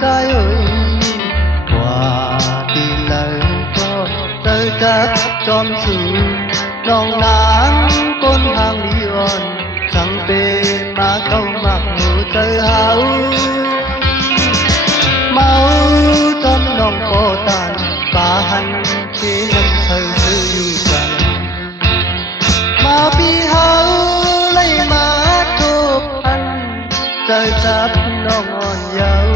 trái ơi qua đi lời có tới chắc trong sự nong nắng con hàng đi on sang bề mà câu mặc ngủ tới háo mau trong nong có tàn bà hành khi năm thời sự yêu rằng mà bi háo lấy má chụp anh trời sắp nong on dấu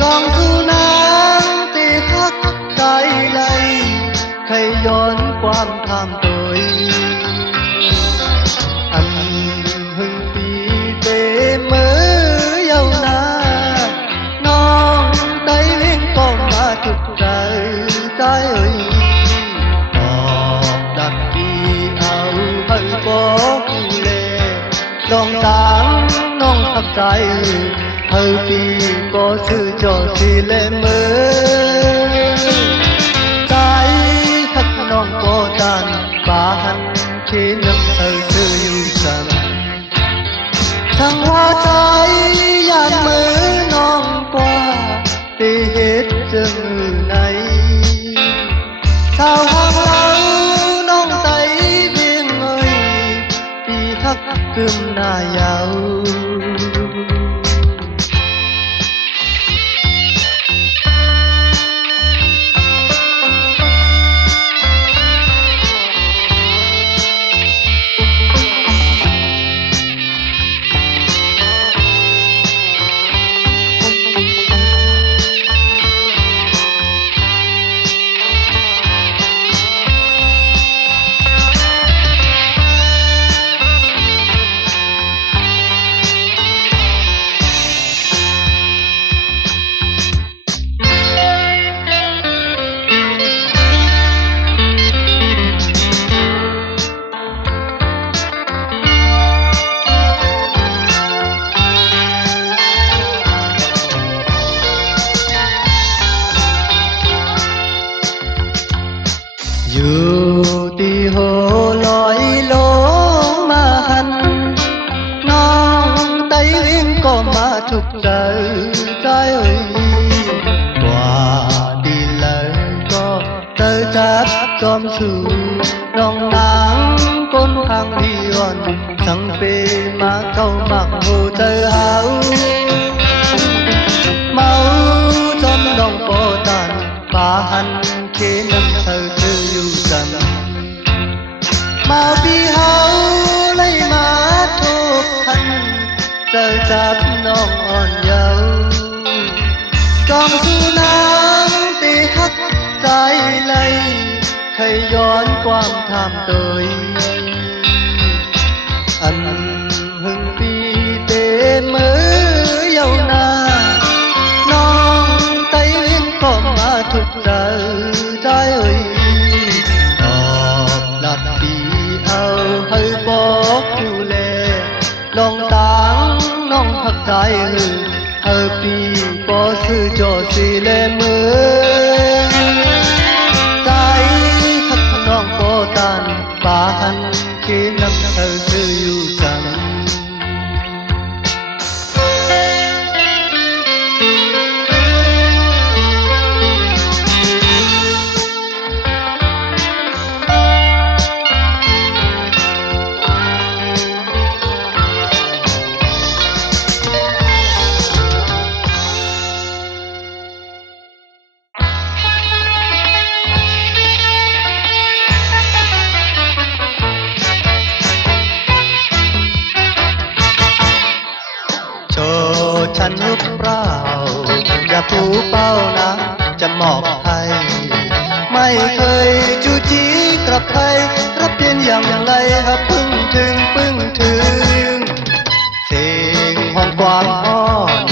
con su nắng tì khắc trái lây hayย้อนความทำtôi anh hưngปีเตมือเยาวนาน้องได้วิ่งก็มาทุกใจใจเอ่ยออกดักที่เอาให้บอกเลยลองดังน้องทักใจให้ปีก็ซื้อจอสิเลมือน้องก็ตันป่าหันที่น้ำเธอซื้ออยู่จังทั้งว่าใจยานมือน้องกว่าตีเหตุจึงไหนชาวห้างเราน้องใจเพียงเอ่ยปีฮักกึมหน้ายาวอยู่ที่โหลอยลงมาหันน้องไต้วิ่งก็มาทุกใจใจเอ่ยกว่าดีเลยก็เตอจับจอมสู่น้องนางก้นทางดีอ่อนสังเปมาเข้ามักหูเตอหาวเมาจอมน้องโปตันป่าหันเขน้ำเธออยู่จันมาพี่เฮาเลยมาทุกทันเจอจับน้องอ่อนเยาว์จองสู่น้ำตีฮักใจเลยเคยย้อนความทำโดยอันหึงปีเตมือเยาวนาน้องไต้วิ่งก็มาทุกใจใจเอ่ยเอาให้บอกอยู่แลลองตังน้องพักใจให้ปีก็ซื้อจอสิเลมือใจทักน้องก็ตันป่าหันที่น้ำเธอซื้ออยู่จังฉันหรือเปล่าอย่าผูเป้านะจะมอบให้ไม่เคยจู้จี้กับใครรับเพียงอย่างไรครับพึ่งถึงเสียงห้องกว้างอ้อน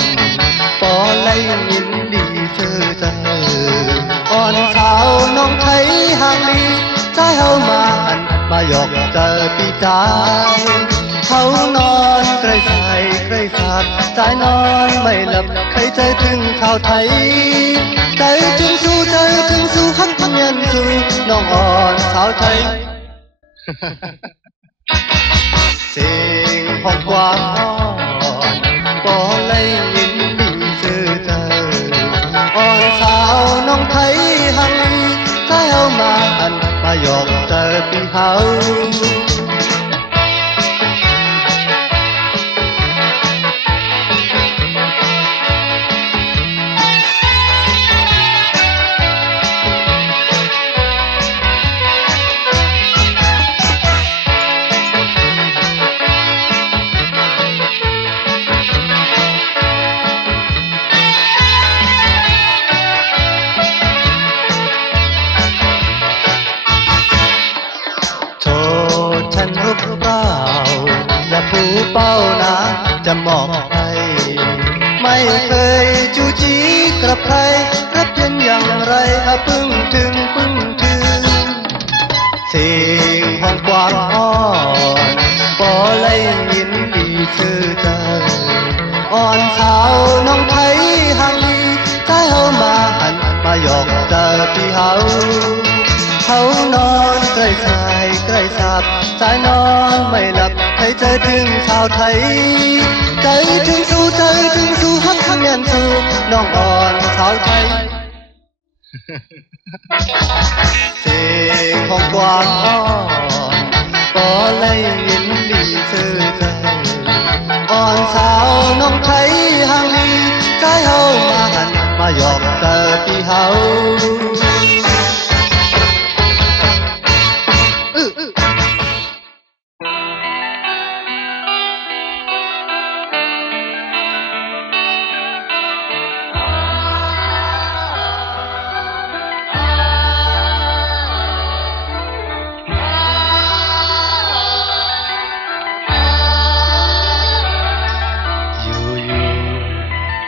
ปอไล่ยินดีเสื่อเจออ่อนสาวน้องไทยห่างดีใจเฮามาหันมาหยอกเจอพี่ใจเขานอนใกล้ใจใกล้สัตว์ใจนอนไม่หลับใครใจถึงชาวไทยใจถึงสู้ฮักเงินสู้น้องอ่อนสาวไทยเสียงห้องกว้างอ่อนปอไล่ยินดี มาหยอกเจอพี่เฮาฉันรู้เปล่าอย่าผู้เป้านะจะมองใครไม่เคยจูจีกับใครรับเย็นอย่างไรเพิ่งถึงสิ่งของความอ่อนบ่เลยยินดีซื่อเจออ่อนสาวน้องไทยห่างลีใจเฮามาหันมาหยอกเจอพี่เฮาเขานอนใกล้ชายใกล้สับสายนอนไม่หลับให้ใจถึงชาวไทยใจถึงสู้ฮักเมียนสู้น้องอ่อนสาวไทยเสียงของกวางอ่อนก็เลยยินดีซื่อใจอ่อนสาวน้องไทยห่างลีใจเฮามาหันมาหยอกเจอพี่เฮา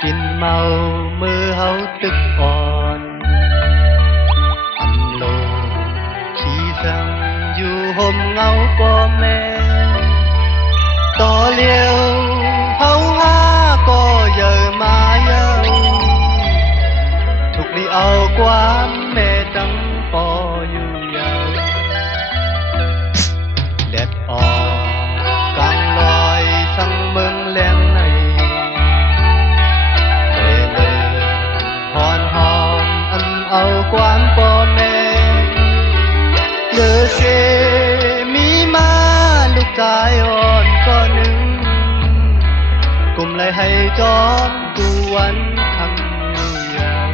กินเมามือเฮาตึกอ่อนอันโลขี้สังอยู่ห่มเงาป่อแม่ต่อเลี้ยวเฮาหาก็เยอะมาเยาทุกนี้เอาความแม่ตั้งปออยู่ยาวแดดออกกลางลอยสังเมืองแหลงในเอาความป่อแม่เยอะเสมีมาลูกชายอ่อนก็หนึ่งกลุ่มเลยให้จอมกูวันคำอยู่ยาว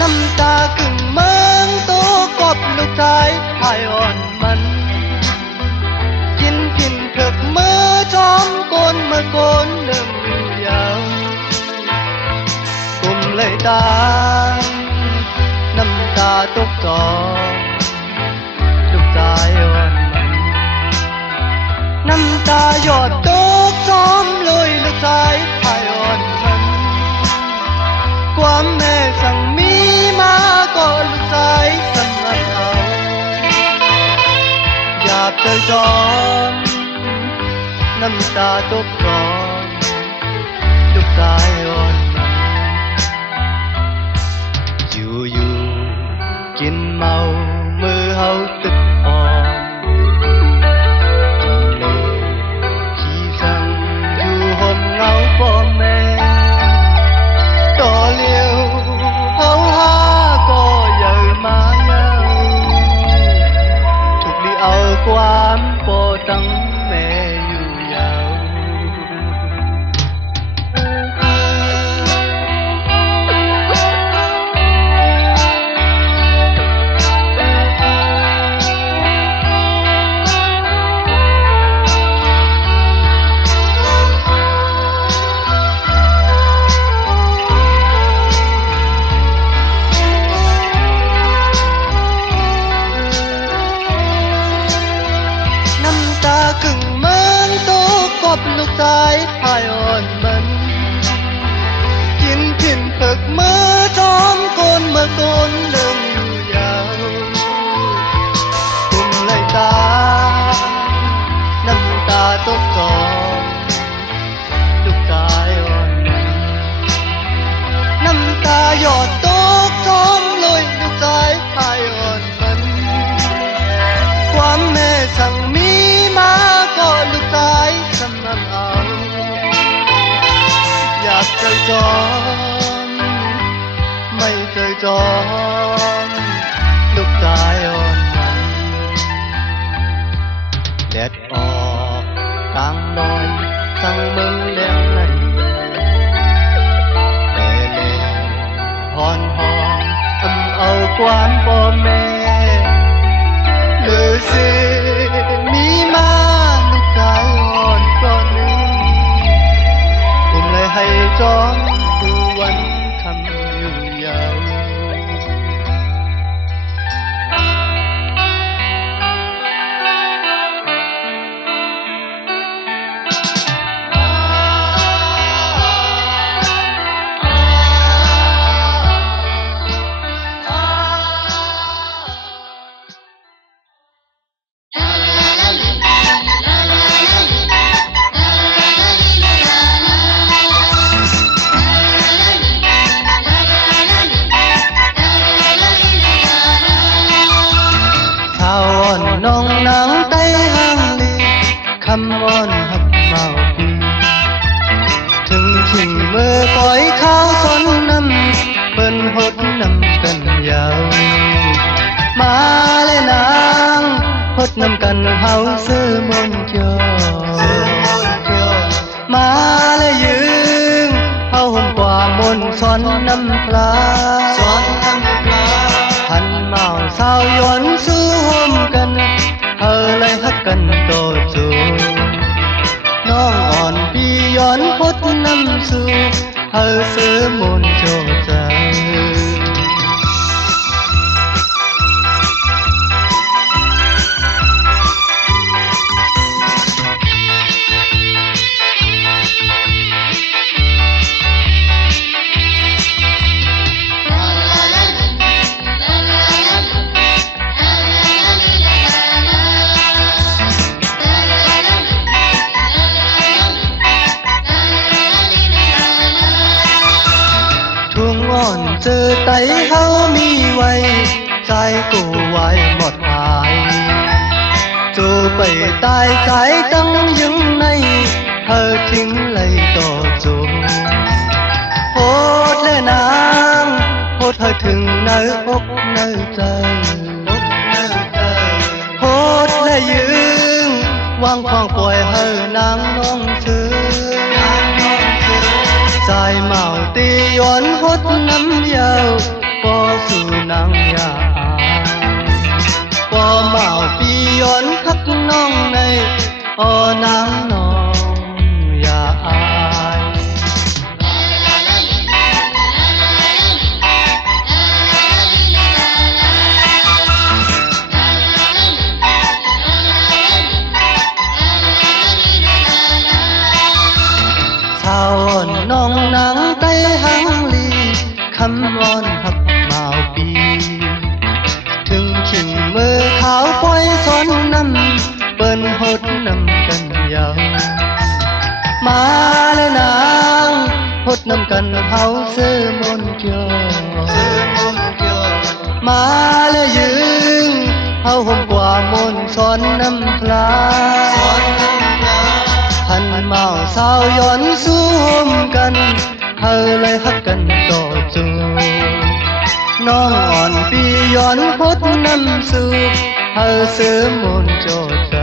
น้ำตากึ่งเมืองโตกบลูกชายพายอ่อนมันกินเถิกเมื่อจอมโกนเมื่อโกนเดิมอยู่ยาวกลุ่มเลยตาน้ำตาตกจอลูกชายอ่อนมันน้ำตาหยดตกจอมเลยลูกชายพายอ่อนมันความแม่สั่งมีมาก็ลูกชายสั่งเอาหยาบใจจอมน้ำตาตกจอมลูกชายอ่อนอยู่กินเมามือเฮาตึกอ่อนโลขี้สังอยู่ห่มเงาป่อแม่ต่อเลี้ยวเฮาหาก็ใหญ่มาเยาทุกนี้เอาความป่อตั้งแม่อยู่ยาวกึ่งเมืองโตกบลูกชายพายอ่อนมันกินเถิกเมื่อจอมโกนเมื่อโกนเริ่มอยู่ยาวกลุ่มเลยตาน้ำตาตกจอมลูกชายอ่อนมันน้ำตาหยดตกจอมเลยลูกชายพายอ่อนมันความแม่สั่งมีมาก็ลูกชายสำนักเอาอยากเจอจอมไม่เจอจอมลูกชายอ่อน แดดออกกลางดอยสั่งเมืองแดงในแต่เล่ฮอนเอาความพ่อแม่หรือสิมีมาลูกชายอ่อนก่อนหนึ่งผมเลยให้จอมสู่วันคำอยู่ยาวน้องนางไต้ห้างลีคำวอนหักเมาปีถึงชิงมือปล่อยข้าวสนน้ำเปิ้นหดน้ำกันยาวมาเลยนางหดน้ำกันเฮาซื้อมนเกียวมาเลยยืงเฮาห่มกว่ามนซ้อนน้ำปลาหันเมาสาวย้อนสู้ห่มกันเฮาเลยฮักกันโตจูน้องอ่อนพี่ย้อนพดน้ำสู่เฮาซื้อมนโจใจเจอไตเฮามีไว้ใจกูไว้หมดหายจูไปตายใจตั้งยังในเธอทิ้งเลยต่อจูโหดและนางโหดเธอถึงเนื้ออกเนื้อใจโหดและยืงวางควางปล่อยเธอนางน้องซื้อใจเมาตีย้อนหดน้ำยาวพอสู่นางยาพอเมาปีย้อนคักน้องในนางน้องยาอายชาวน้องนางไต้หังลีคำวอนหักเมาปีถึงขิงมือขาวปล่อยซ้อนน้ำเปิ้นหดน้ำกันยาวมาเลยนางหดน้ำกันเฮาซื้อมนเกียวมาเลยยืงเฮาห่มกว่ามนซ้อนน้ำปลาหันเมาสาวย้อนสู้ห่มกันเฮาเลยฮักกันต่อจูน้องอ่อนปีย้อนพดน้ำสู่เฮาซื้อมนโจใจ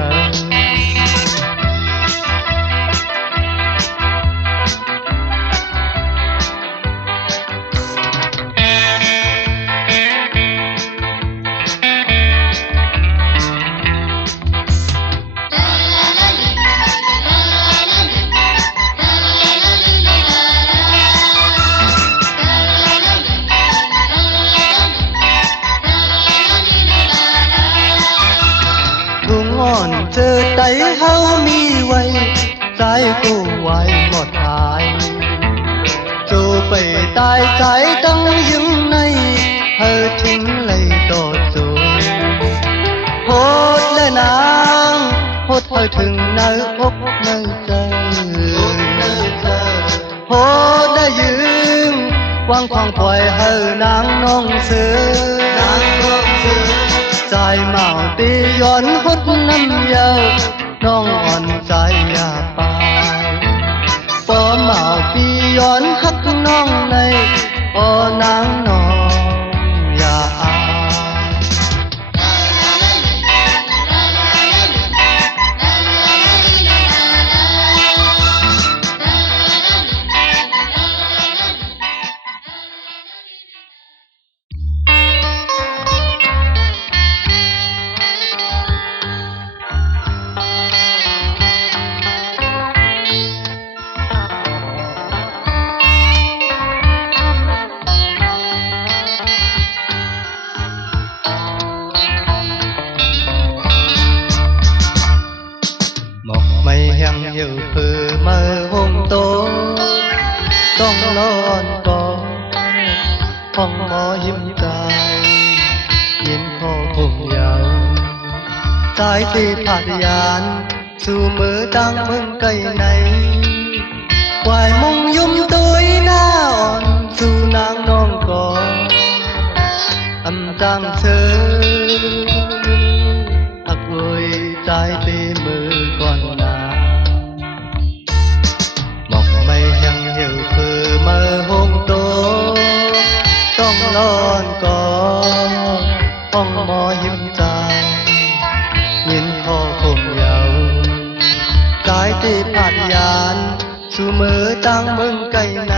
เจอไตเฮามีไว้ใจกูไว้หมดหายจูไปตายใจตั้งยังในเธอทิ้งเลยต่อจูโหดและนางโหดเธอถึงเนื้ออกเนื้อใจโหดได้ยืงวางควางปล่อยเธอนางน้องซื้อใจเมาตีย้อนหดน้ำยาวน้องอ่อนใจอย่าไปพอเมาปีย้อนหักน้องในนางน้องอย่าอาย ต้องนอนกอดห้องหมอยิ้มใจยินคอผมยาวสายตีผัดยานสู่มือตั้งมึงไกลไหนวายมงยุ่มตัวหน้าอ่อนสู่นางน้องกออำจังเธอหักเวยใจตีมือก่อนนาหมอกไม่แห้งเหี่ยวเพื่อมาหงโตต้องนอนกอดห้องหมอยิ้มใจยินคอผมยาวสายตีผัดยานสู่มือตั้งมึงไกลไหน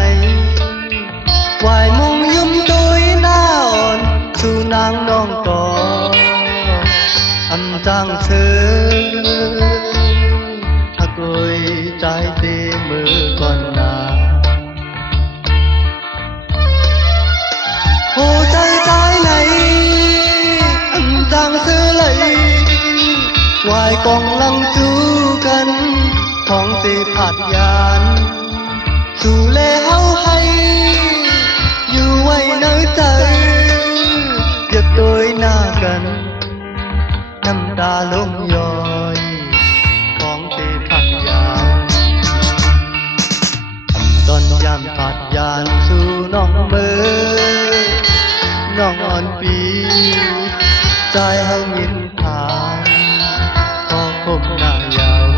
วายมุงยุ่มตุยหน้าอ่อนสู่นางน้องกออำจังเธอหักเวยใจตีมือก่อนนาโอ้ใจใจไหนอำจังเธอเลยวายกองลังจูกันของตีผัดยานสู่เลเฮาให้อยู่ไว้ในใจอย่าโดยหน้ากันน้ำตาลงย้อยของตีผัดยานตอนยามผัดยานสู่น้องมือน้องอ่อนปีใจเฮายินผ่านขอคมหน้ายาว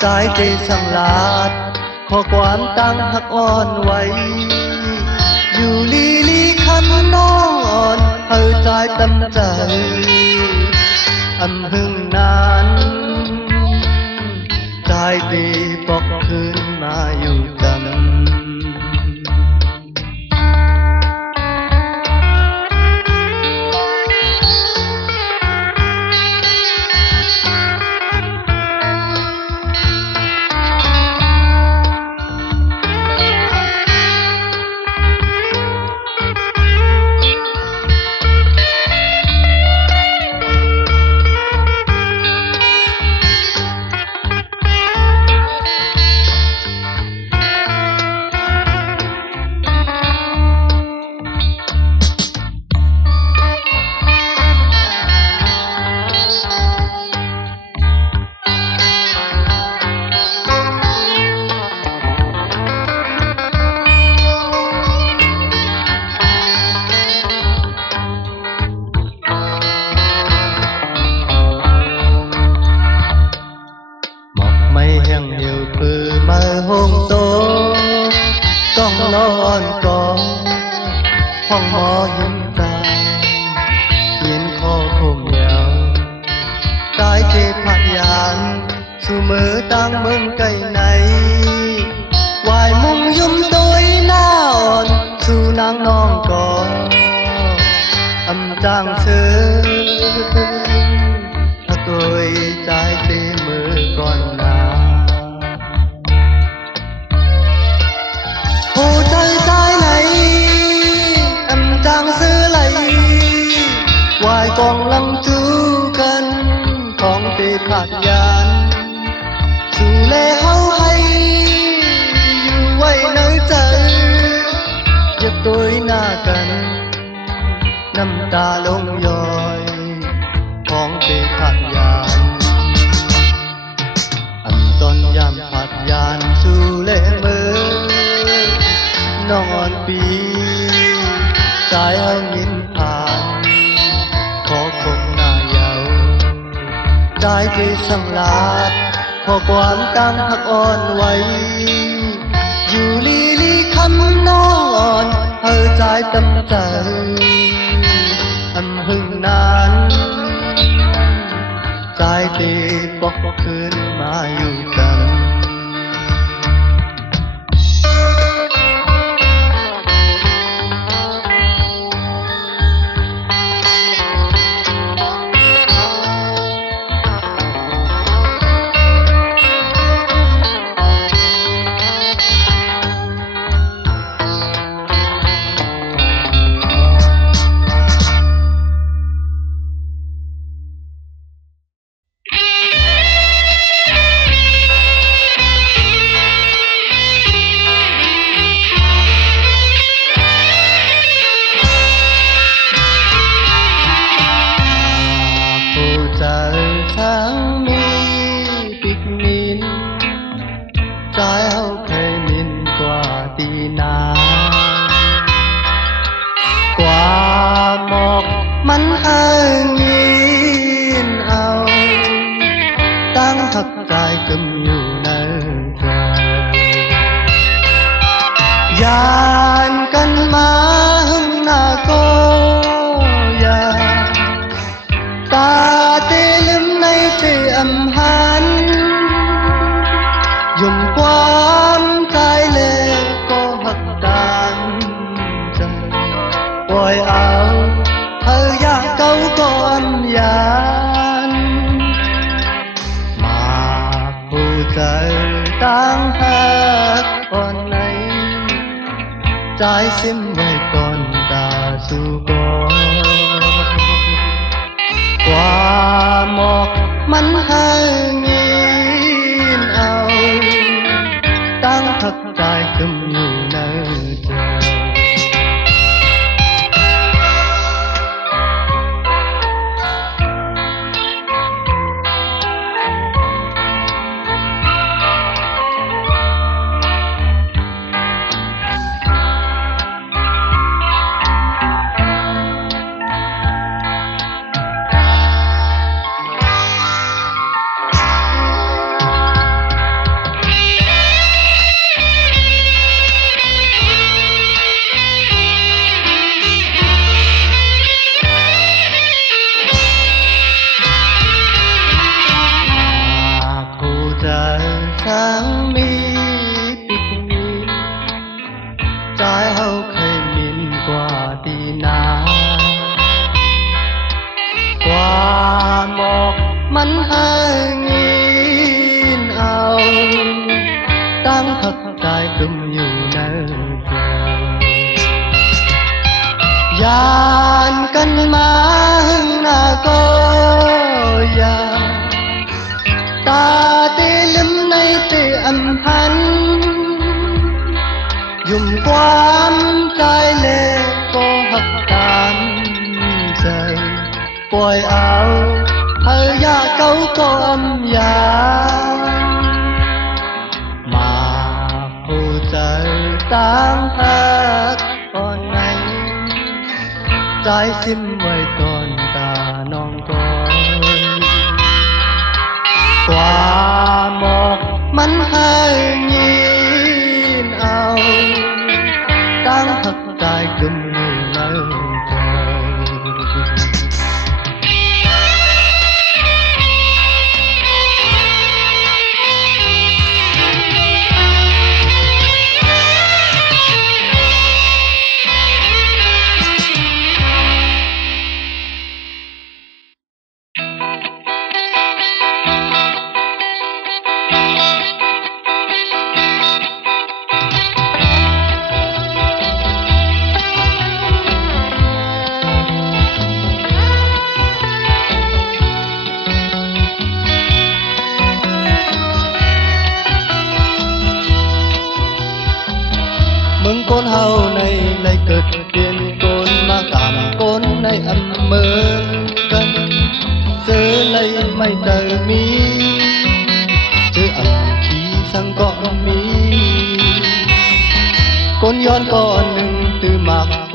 ใจตีสังลาดขอความตั้งหักอ่อนไว้อยู่ลีลีคันน้องอ่อนเฮาใจตำใจอำหึงนานใจตีปอกคืนมาอยู่จันแห้งเหี่ยวเพื่อมาห้องโตต้องนอนกอดห้องหมอยิ้มใจยินคอผมยาวสายเจ็บผัดยานสู่มือตั้งมึงไกลไหนวายมุงยุ่มตัวหน้าอ่อนสู่นางน้องกออำจางเธอถ้าโดยใจตีมือก่อนนาโอ้ใจใจไหนอำจางซื้อไหลวายกองลังจูกันของตีผัดยานสู่เลเฮาให้อยู่ไว้ในใจอย่าตัวหน้ากันน้ำตาลงย้อยของตีผัดยานอันตอนยามผัดยานสู่เลมือน้องอ่อนปีใจเอายินผ่านขอคนหน้ายาวได้ที่สังลาดขอความตั้งหักอ่อนไว้อยู่ลีลีคำน้องอ่อนเฮาใจตำใจอำหึงนานใจตีบอกคืนมาอยู่กัน เ tì nà qua một mắn hai nghìn ao tăng thật dài cầm nhiều nơi trời gian căn má hưng na cô ya ta tê lưng nay tê âm hắn dùng quan trái lệ có hắc tàn trời quay áo thơ gia câu con gian mà phù trời tăng hát con này trái sim về con ta su có qua một mắn hai nghìn ao tăng thật dài cầm nhiều nơi trời sáng mi tịch mi trái hậu khơi miền qua tì na qua một mắn hai nghìn ao tăng thật dài cầm nhiều nơi trời gian căn má hưng na cô ya ta tê lưng nay tê âm hắn dùng quan trái lệ có hắc tàn trời quay áo thơ gia câu có âm giá mà phù trời tăng hát con anh trái sim với con ta non con qua một mắn hai nghìn ao tăng thật dài cầm nhiều nơi trời mừng con hầu này lại cực tiền con mà cảm con này âm mơ cân giờ lấy mây trời mi chứ ẩm khí sang con mi conย้อนก่อนหนึ่งตื่นมากโอ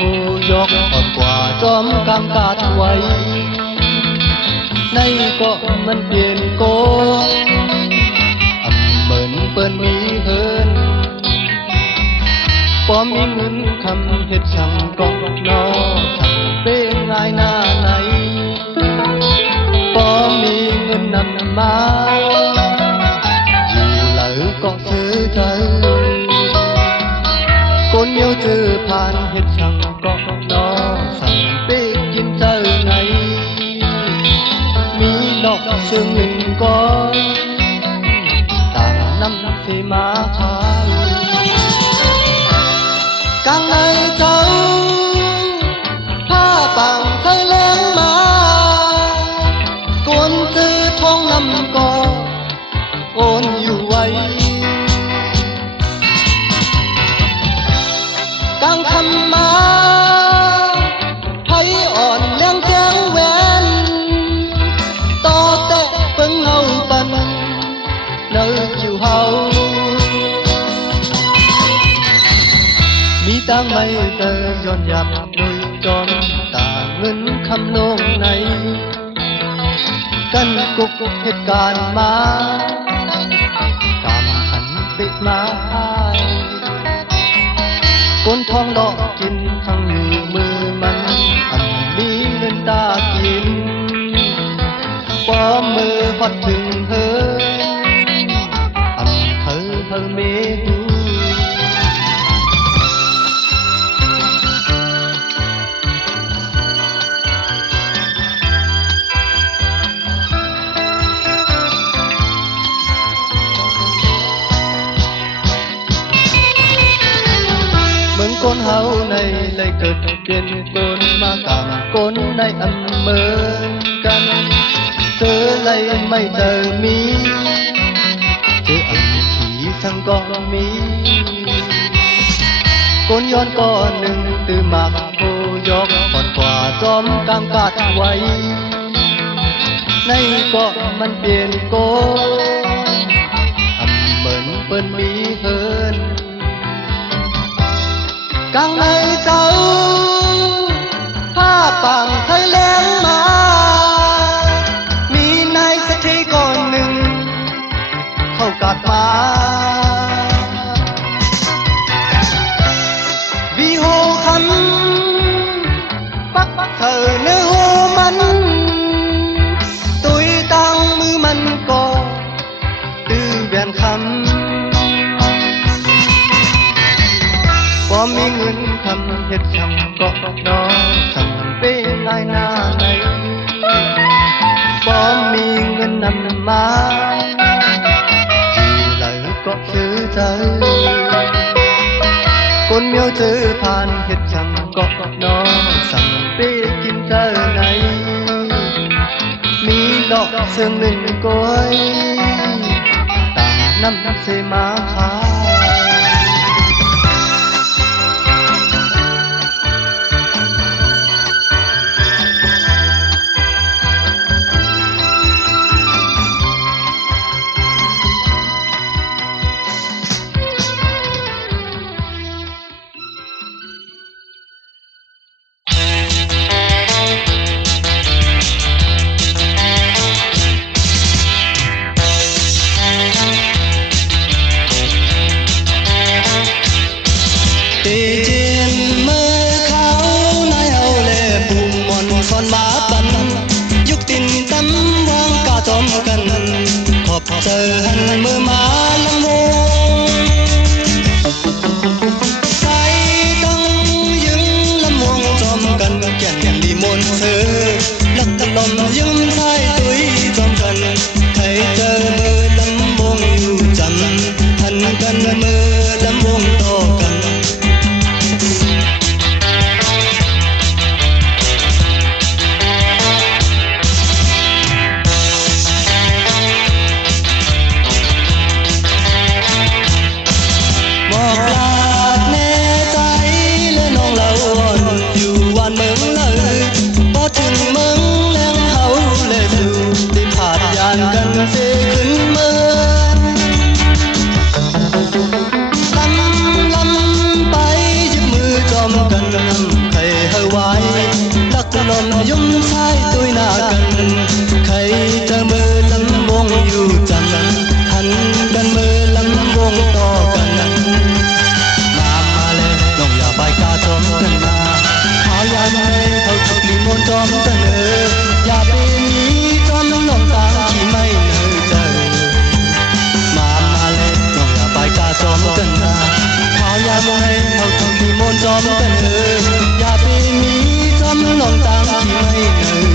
ยกอ่อนกว่าจอมกำกาดไว้ในเกาะมันเปลี่ยนโกอำเหมือนเปิ้นมีเฮินพอมีเงินคำเฮ็ดสั่งกองนอสั่งเป็นง่ายหน้าไหนพอมีเงินนำมาอยู่เหลือก็ซื้อใจคนเดียวเจอผ่านเฮ็ดสั่งกองนอสั่งเป็นกินเจอไงมีดอกเสื่องหนึ่งก้อนต่างน้ำเสมาขายกลางในเจ้าผ้าป่างไทยแรงมากวนซื้อท้องน้ำก่อโอนอยู่ไว้กลางคำมาไผ่อ่อนเลี้ยงแจ้งแหวนต่อแต่เพิ่งเฮาปันเนื้อจิ๋วเฮา ตั้งไม่เจอย้อนยับโดยจอมตาเงินคำลงในกันกุกเหตุการณ์มาตามขันปิดมาอายก้นทองดอกกินทั้งอยู่มือมันอันมีเงินตากินป้อมมือพอดถึงเธออันเธอเมหูคนเฮาในเลยเกิดเปลี่ยนคนมากำคนในอำเมืองกันเจอเลยไม่เจอมีเจออันขี่ทั้งก็มีคนย้อนก่อนหนึ่งตื่นมากโพยกก่อนกว่าจอมกางกาดไว้ในก็มันเปลี่ยนโกอำเหมือนเปิ้นมีเฮินกลางในเจ้าผ้าปังไทยแล้งมามีนายสถีก่อนหนึ่งเข้ากัดมาวีโหคันปักเธอเนื้อโหมันตุยตังมือมันก็ตื้อเบียนคำพอมีเงินทำเฮ็ดทำก็น้องสั่งเป็นนายหน้าในพอมีเงินนำมาจีไหลก็ซื้อใจคนเมียวเจอผ่านเฮ็ดทำก็น้องสั่งไปกินเจอไหนมีดอกเสื่องหนึ่งก้อยต่างน้ำเสมาขายเจอหันมือมาลำวงใส่ต้องยึงลำวงจอมกันแก่นดีมนเธอลักตะลมยึงใส่ตุยจอมกันใครเจอมือลำวงอยู่จันหันกันมือลำวงต่อกันเสขึ้นเมื่อลำไปยึดมือจอมกันใครเฮาไว้ลักลมยุ่มชายตุยหน้ากันใครเจอมือลำวงอยู่จันหันกันมือลำวงต่อกันมาเลยน้องอย่าไปกาจอมกันนาหายาให้เขาถูกลิมนจอมเสนออย่าไปนี้จอมน้องตาที่ไม่จอมกันนาขอยามให้เขาทำที่มนจอมกันอย่าไปมีจอมน้องตามที่ไม่เนอ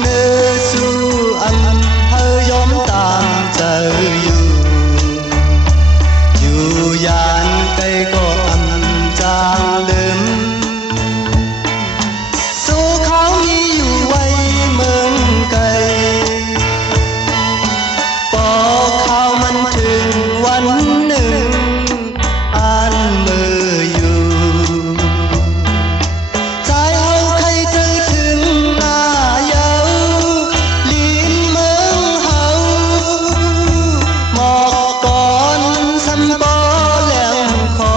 เนื้อสู้อันเฮยอมตามเจออยู่ยานไกลก็อำจางลืมสู้เขามีอยู่ไว้เมืองไกลปอข่าวมันถึงวันหนึ่งอ่านมืออยู่ใจเฮาใครเจอถึงหน้าเยาลีนเมืองเฮาหมอกก่อนสันบ่แหลมคอ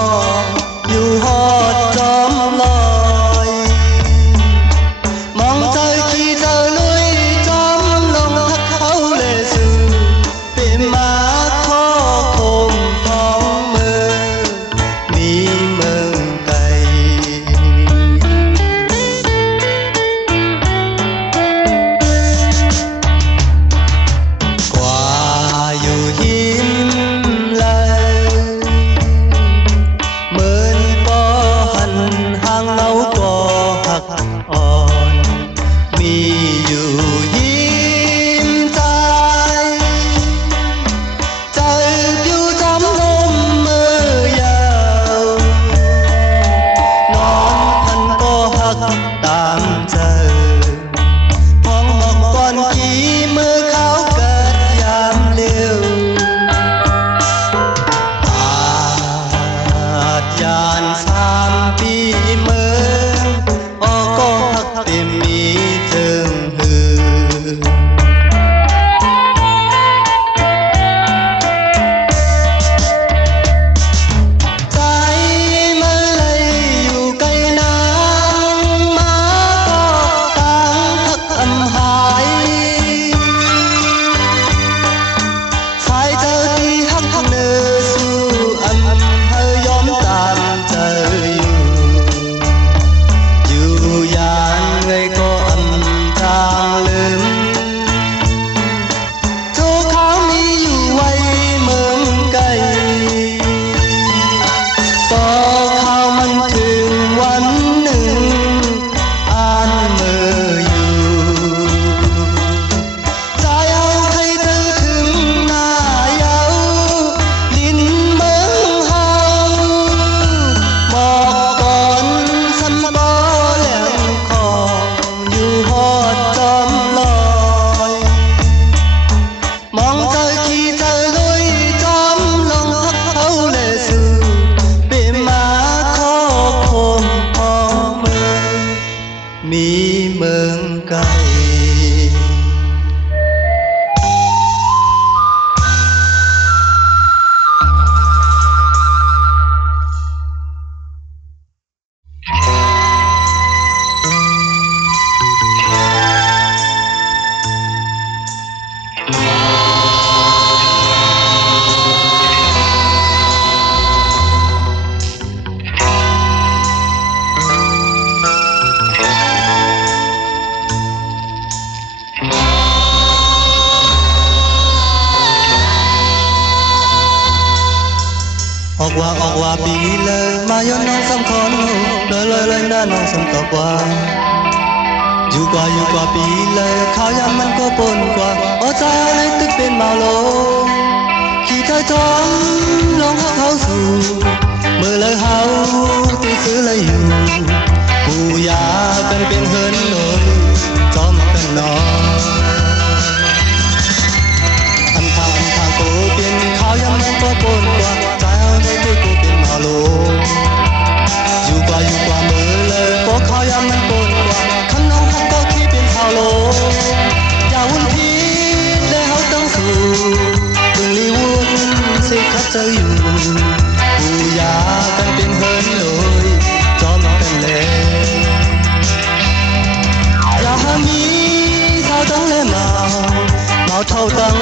อยู่ฮอดจอมลอยมองเจอขี่เจอลุยจอมลงทักเขาเลยสื่อเป็นมาขอคมของมือมีเมืองไกลกว่าอยู่หิมเลยเหมือนปอหันห่างเราก็หักอ่อนมีอยู่หิมใจใจอยู่จำลมมือยาวนอนพันก็หักตามเจอห้องหมอกก่อนขี่มือเขาเกิดยามเร็วอาจยาน3 ปีเมืองออกก็หักเต็มมีเจิงหือใจมันเลยอยู่ไกลนางมาก็ต่างทักอำหายสายเจอที่หักเนื้อสู้อำเฮยอมตามเจออยู่ยานไงก็อำทางลืมทุกเขามีอยู่ไว้เมืองไกลพอข่าวมันถึงวันหนึ่งอ่านมืออยู่ใจเอาใครเจอถึงหน้าเยาลิ้นเมืองเฮาหมอกก่อนสันบ่แหลมคออยู่ฮอดจอมลอยมองเจอขี่เจอลุยจอมลงทักเขาเลยสู่เป็นมาขอคมของเมืองมีเมืองไกลออกว่าปีเลยมาย้อนน้องสำคัญเลยหน้าน้องสมตกว่าอยู่กว่าปีเลยข้าวยำมันก็ปนกว่าเอาใจเอาเลยตึกเป็นเมาลงขี่ใจจอมลองหักเขาสู่มือเลยเฮาตีซื้อเลยอยู่ผู้ยากันเป็นเฮินหน่อยจอมกันนอนอันทางโกเป็นข้าวยำมันก็ปนกว่าใจเอาเลยตึกเป็นเมาลงอยู่กว่ามือเลยพอข้าวยำมันปนกว่าข้างน้องหักก็ขี้เป็นเฮาโลอย่าวุ่นพีเลยเฮาต้องสู้ถึงลีวุ่นสิคัดเจออยู่ผู้ยากันเป็นเฮินเลยจอมกันเลยอย่าหามีเท่าต้องเลยเมาเท่าตัง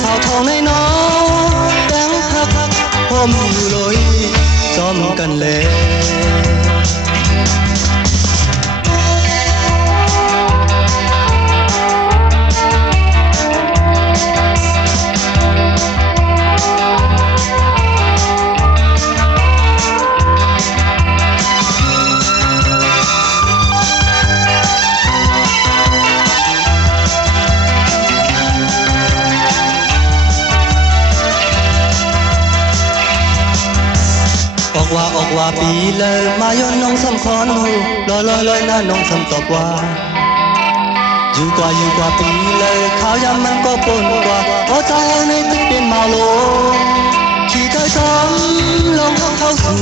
เท่าทองในน้องแดงหักผมอยู่เลยจอมกันเลย อกว่าปีเลยมาย้อนน้องสำคอนหูลอยหน้าน้องสำตอบว่าอยู่กว่าปีเลยข้าวยำมันก็ปนกว่าพอใจในตึกเป็นเมาโลขี่เธอจอมลงเข้าสู่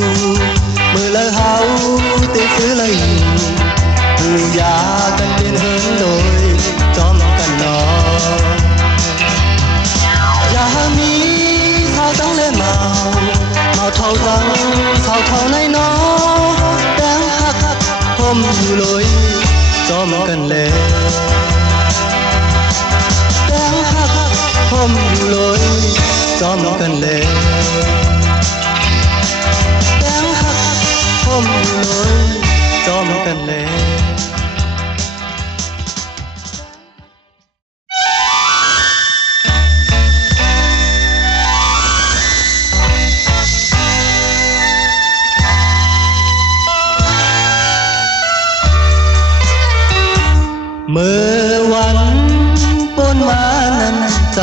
มือเลยเฮาตีฟื้อเลยหูยากันเป็นเฮินโดยจอมกันนออย่ามีเท่าตั้งเลยเมาเท่าตั้งเท่าในน้อแดงหักผมอยู่เลยจอมกันเลยแดงหักผมอยู่เลยจอมกันเลยแดงหักผมอยู่เลยจอมกันเลยเมื่อวันปนมานั้นใจ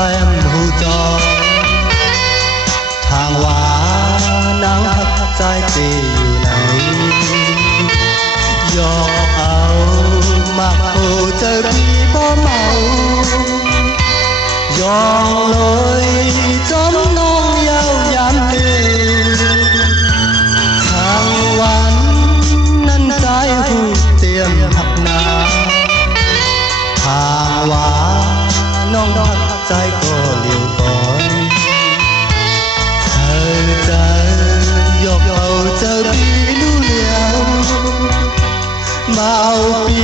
หูจอทางว่านางหักใจตีอยู่ไหนยอมเอามากโคเจอพี่บ่เมายอมเลยจอมน้องยาวยามเดือทางวันนั้นใจหูเตรียมหักนาทางว่าน้องหักใจก็เลี้ยวก่อนเธอจะยกเอาเจอพี่รู้เลี้ยวมาเอาปี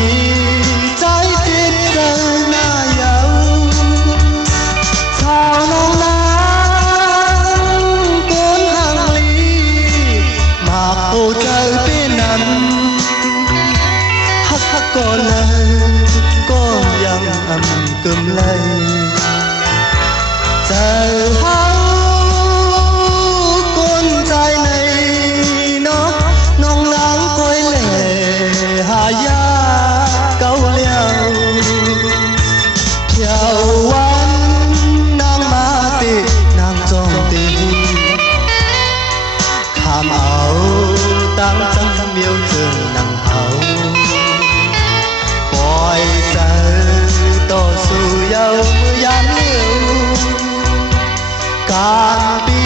ใจติดเจอหน้าเยาชาวน้องน้ำก้นห่างลีมาโอเจอเป็นนั้นหักก็เลยก็ยังกึมเลยเจอเฮาก้นใจในน้องล้างก้อยเล่หายาเก่าเลี้ยวเที่ยววันนางมาตินางจองตีขามเอาตั้งจังเมียวเจอนางเฮาปล่อยใจต่อสู้เยาเมื่อยามเลี้ยวการปี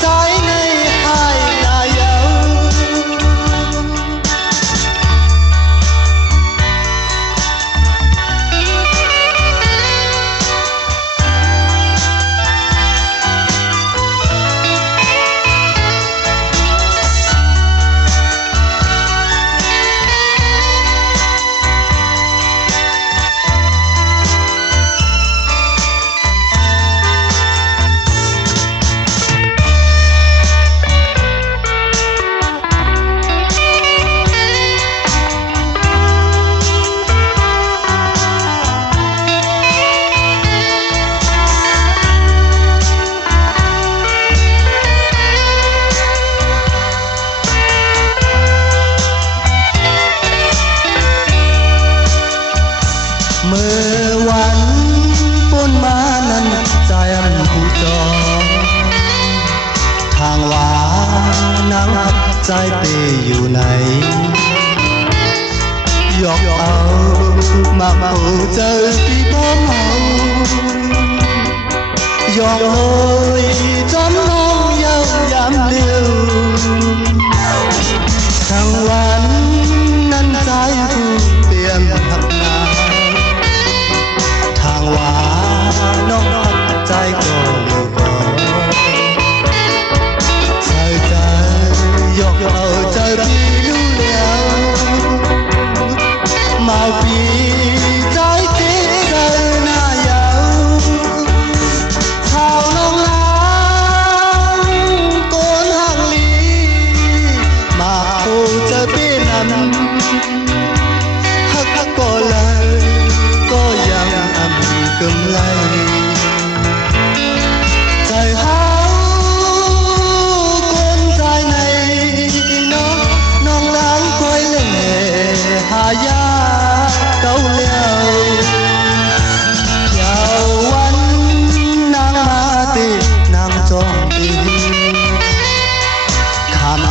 ใจในให้นายเยาเมื่อวันปนมานั้นใจผู้จองทางว่านางหักใจตีอยู่ไหนยกเอามาเมาเจอพี่บ่เมายอมเลยจอมน้องเยาวยามเลี้ยวทางวันนั้นใจผู้เตรียมหักนาทางว่าน้องหักใจก็เลี้ยวก่อนใส่ใจยกเอาใจพี่รู้แล้วมาปีใจติดเจอหน้าเยาชาวน้องล้างโกนห่างลีมาโคเจอเป็นนั้นหักก็เลยก็ยังกึมไลใจเฮาคนใจในน้องล้างก้อยเล่หายาเก่าเลี้ยวเที่ยววันนางมาตินางจองตีขาม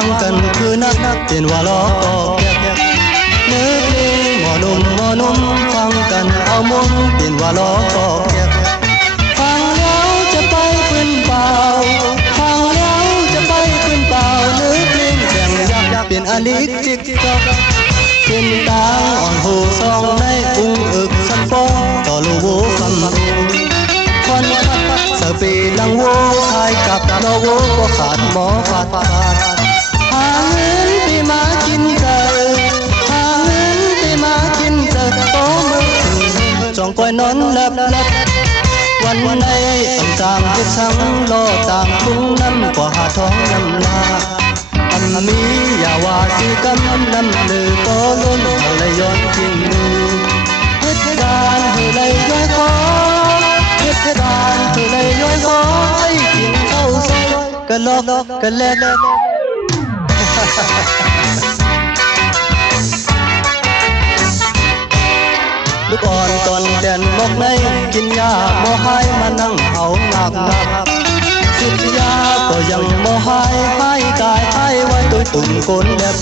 างกันคือนักเป็นว่าล้อก็แก่เนื้อเพลงหมอนุ่มฟังกันเอามุมเป็นว่าล้อก็แก่ฟังแล้วจะไปขึ้นเปล่าฟังแล้วจะไปขึ้นเปล่าเนื้อเพลงแข่งยักเป็นอลิกจิกจอกเป็นตาอ่อนหูซองในอุ้งอึกสันฟองต่อลูโวคำคนพัดสปีลังโวทายกับโลโวก็ขาดหมอขาดหาเงินไปมากินเจอหาเงินไปมากินเจอโตมือจองก้อยนอนหลับวันในอ่ำจางที่ทั้งโลต่างทุ่งน้ำกว่าหาท้องน้ำนาอันมีอย่าว่าสิกำน้ำลือก็ล้นอะไรย้อนกินมือเหตุการณ์ให้เลยย้อยคอเหตุการณ์ให้เลยย้อยคอให้กินข้าวซอยกะลอกกะแลกลูกอ่อนตอนแดนบอกในกินยาโมหายมานั่งเอางับสุดยาก็ยังโมหายให้กายให้ไว้ตัวตุ่มก้นแลบ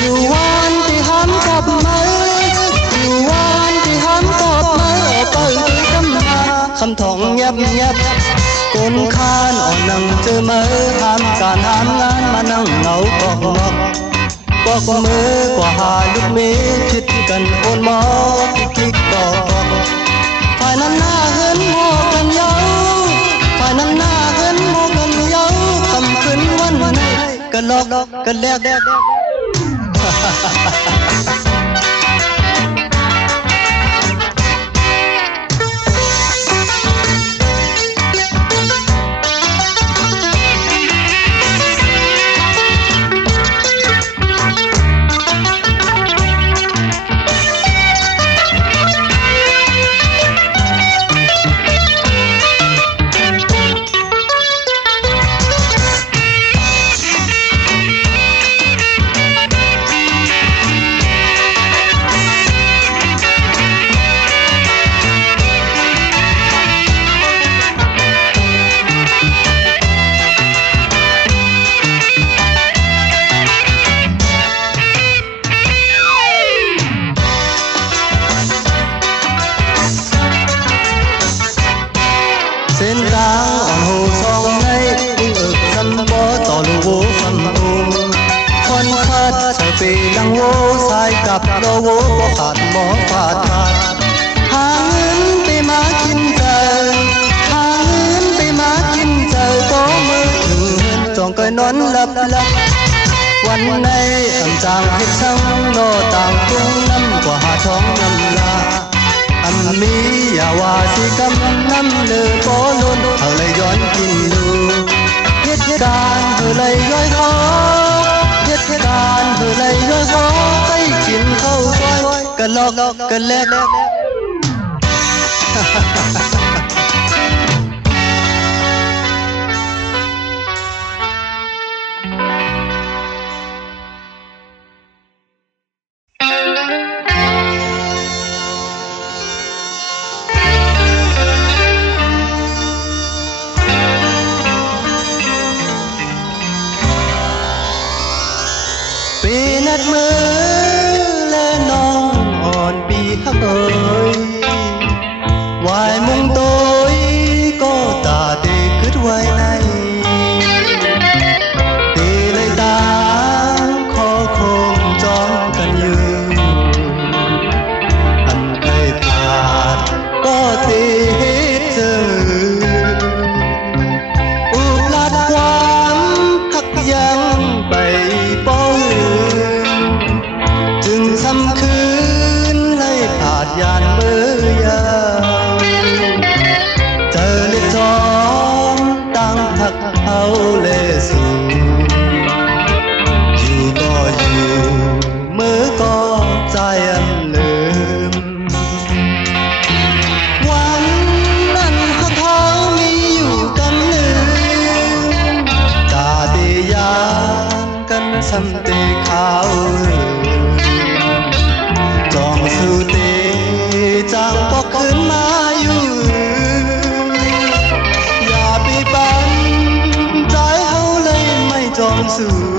อยู่วันที่ห้ามกับมืออยู่วันที่ห้ามกับมือเปิดกำมาคำท่องเงียบก้นคานอ่อนนั่งเจอมือห้ามการห้ามงานมานั่งเหงาบอกมือกว่าหาลูกเมย์คิดกันโอนหมอกิ๊กบอกฝ่ายนั้นหน้าเหินโมกันเยาฝ่ายนั้นหน้าเหินโมกันเยาคำคืนวันไหนกันลอกกันแลกเส้นทางอ่อนหูซองในอุ้งอึกสันบอต่อลูโวคำคนพัดใส่ปีลังโวสายกับโลโวก็ขาดหมอขาดหาเงินไปมากินเจอหาเงินไปมากินเจอก็มือถึงเงินจองก้อยนอนหลับวันในอ่ำจางเฮ็ดช่างโลต่างทุ่งน้ำกว่าหาท้องน้ำลาอันมีอย่าว่าสิกำน้ำเลือโปลุนเอาเลยย้อนกินดูเหตุการณ์เธอเลยย้อยคอเหตุการณ์เธอเลยย้อยคอให้กินข้าวซอยกันลอกกันแลกนัดมือและน้องอ่อนปีฮักเอ่ยวายมุงโตยก็ตาเด็กขึ้นไว้ในตีเลยตาขอคงจองกันอยู่อันเคยพลาดก็ตีเจออุปลาดความหักยังไปป้อทำคืนให้ขาดยานมือยาวเจอเล็กจอมตั้งหักเขาเลสูอยู่ก็อยู่มือก็ใจอันลืมวันนั้นหักเขามีอยู่กันหนึ่งตาเดียางกันซ้ำเตะขาวจองสู่เตจางปอกขึ้นมาอยู่อย่าไปปันใจเฮาเลยไม่จองสู่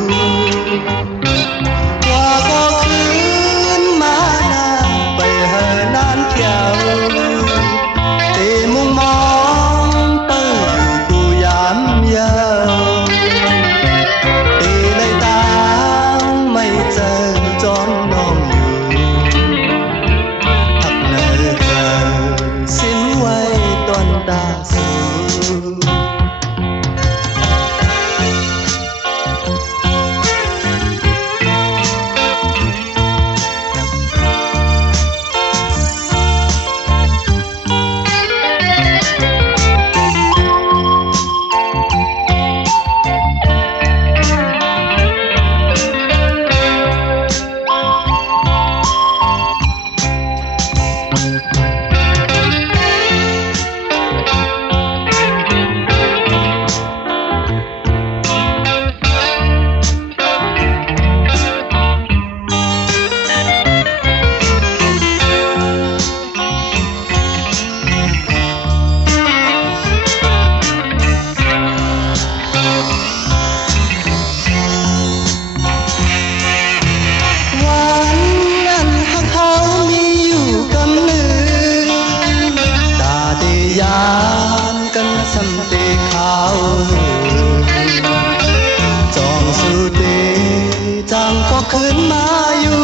จางก็คืนมาอยู่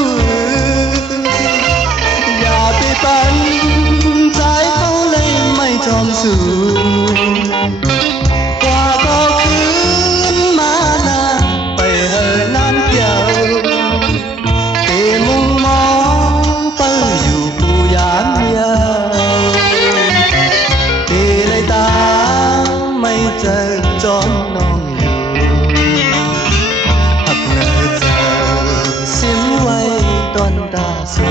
อย่าไปปันใจเขาเลยไม่จอมสู่กว่าก็คืนมานาไปเฮอนานเกี่ยวเตมุงมองเปิ้ลอยู่ปูยามเยาวเตเลยตาไม่เจอจอนน้องอยู่หักเนอเจอสิ้นไว้ตอนตาสู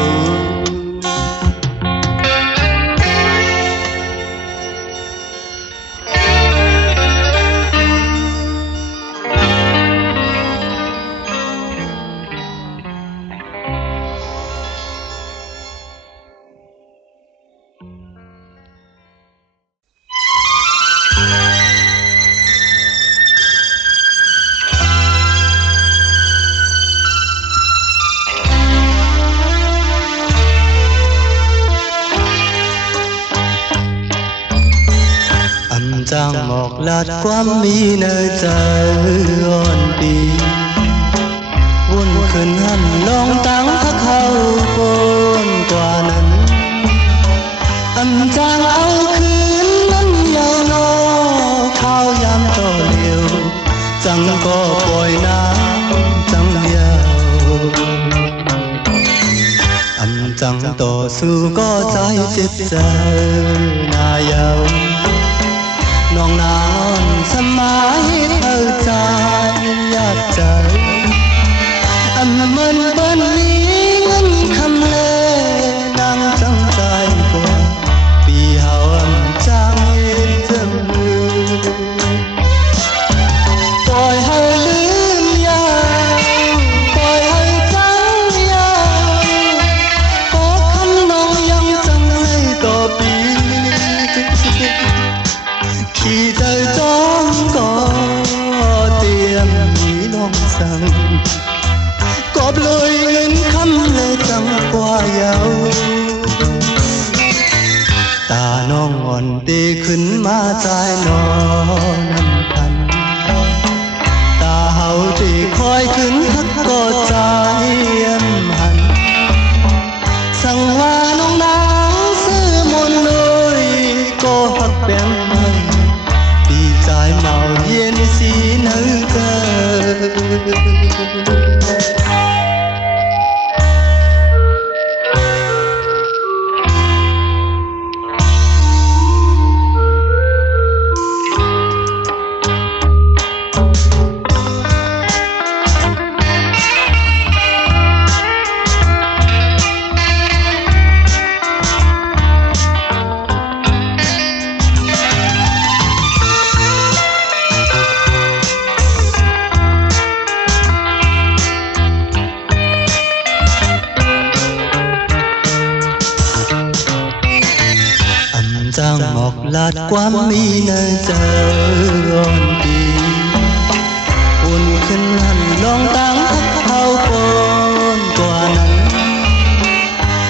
จางหมอกลาดความมีเนอใจอ่อนปีวุ่นขึ้นหันลองตั้งทักเข้าโกนกว่านั้นอันจางเอาคืนนั้นยาวนอข้าวยามต่อเลี้ยวจังก็ปล่อยน้ำจังยาวอันจังต่อสู้ก็ใจเจ็บใจนายาวน้องนางสมัยเธอใจอยากใจอันมันเบิ้ลนี้เงินคำเลนางจังใจกว่าปีเฮาอันจางเย็นจมือปล่อยให้ลืมยาวปล่อยให้จังยาวขอคำน้องยังจังเลยต่อปีขี่ใจจอมก็เตรียมมีลองสั่งกอบเลยเงินคำเลยจังกว่าเยาตาน้องอ่อนตีขึ้นมาใจนอนน้ำพันตาเฮาตีคอยขึ้นทักก็ใจเยี่ยมหันสั่งว่าน้องนางซื้อมนต์เลยก็หักแบ่งใจเมาเย็นสีเนื้อเธจางหมอกลาดความมีเนอเจออ่อนดีอุ่นขึ้นหันลองตั้งทักเข้าโกนกว่านั้น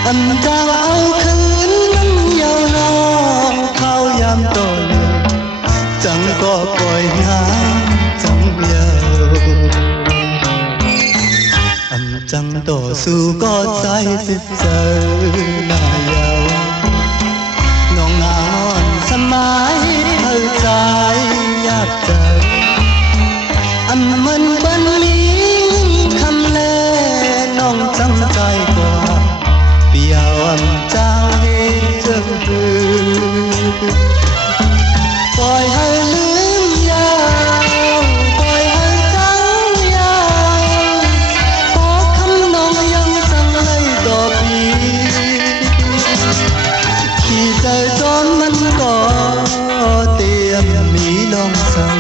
อันจางเอาคืนนั้นยาวนอเข้ายามต่อเลือจังก็ปล่อยน้ำจังเยาวอันจังต่อสู้ก็ใจสิเจอหน้ายาวน้องนางสมัยเธอใจอยากเจออันมันเป็นมีคำเล่น้องจังใจกว่าเปียวอันจางเห็นเจอปล่อยให้ลืมยาวปล่อยให้จังยาวขอคำน้องยังจังเลยต่อปีขี่ใจจนมันก็เตรียมมีลองสั่ง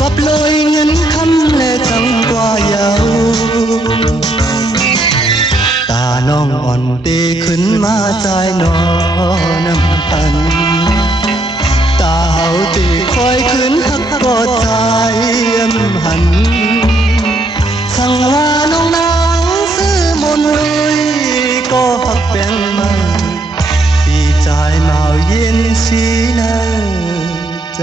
กับเลยเงินคำและจังกว่าเยาตาน้องอ่อนตีขึ้นมาใจนอน้ำพันตาเฮาตีคอยขึ้นหักก็ใจเยี่ยมหันสั่งว่าน้องนางซื้อมนต์เลยก็หักแบ่งมาใจเมาเย็นสีเนอใจ